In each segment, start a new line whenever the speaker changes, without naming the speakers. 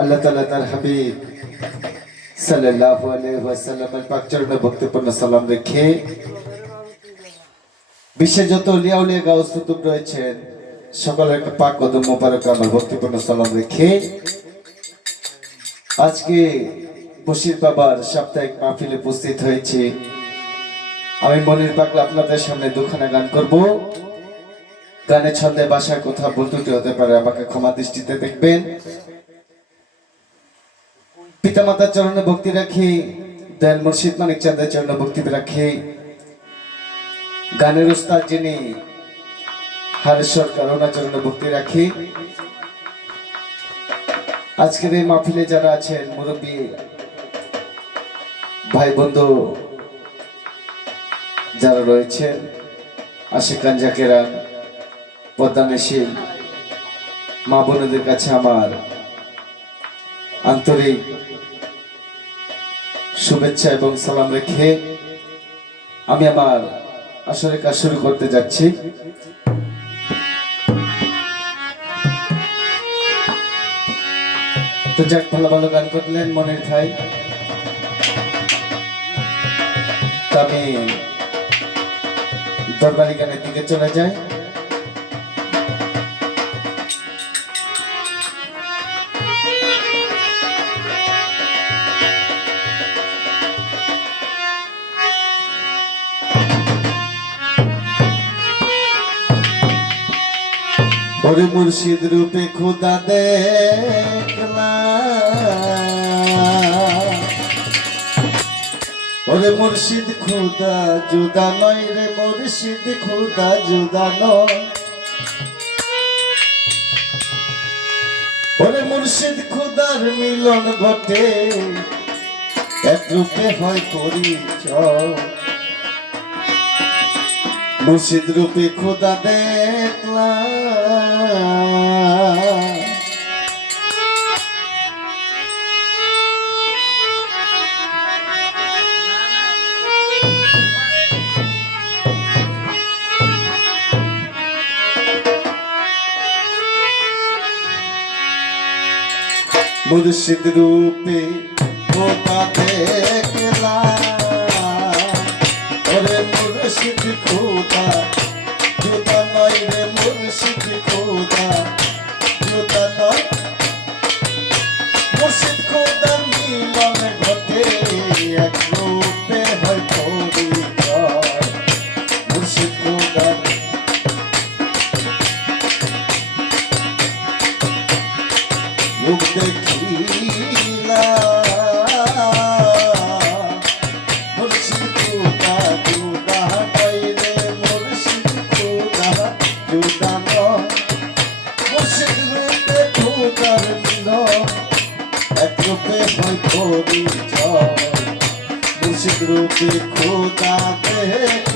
আল্লাহ তালা তার হাবিব সাল্লাল্লাহু আলাইহি ওয়াসাল্লামের পাক চরণে ভক্তিপূর্ণ সালাম রেখে বিশ্বে যত লিয়া উলিয়া গাউস কুতুব রয়েছেন, সকলের পাক কদম মোবারক আমার ভক্তিপূর্ণ সালাম রেখে আজকে বশির বাবার সাপ্তাহিক মাহফিলে উপস্থিত হয়েছি। আমি মনির পাকলা আপনাদের সামনে দুখানা গান করব। গানে ছন্দে বাসায় কোথাও ভুল হতে পারে, আমাকে ক্ষমা দৃষ্টিতে দেখবেন। পিতামাতার চরণে ভক্তি রাখি, দয়াল মুর্শিদ মানিক চাঁদের চরণে ভক্তি রাখি। গানের উস্তাদ যিনি হারেশ সরকার ওনার চরণে ভক্তি রাখি। আজকের এই মাহফিলে যারা আছেন, মুরব্বী ভাই বন্ধু যারা রয়েছেন আশিকান জাকেরা পদ্মানেশীল মা বোনদের কাছে আমার আন্তরিক শুভেচ্ছা এবং সালাম রেখে আমি আমার আসরে কাজ শুরু করতে যাচ্ছি। তো যাক, ভালো ভালো গান করলেন মনের ঠাই আমি দরবারি গানের দিকে চলে যাই। ওরে মুর্শিদ রূপে খুদা দেখলা ওরে মুর্শিদ খুদা জুদা নয় রে মুর্শিদ খুদা জুদা নয় ওরে মুর্শিদ খুদার মিলন ঘটে এক রূপে হয় পরিচয়। মুর্শিদ রূপে খোদা দেখলা। মুর্শিদ রূপে গোপা দেখলা। ওরে মুর্শিদ খোদা জুতা নয় রে মুর্শিদ খোদা জুতা নয় দেখলা খানা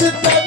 জুদা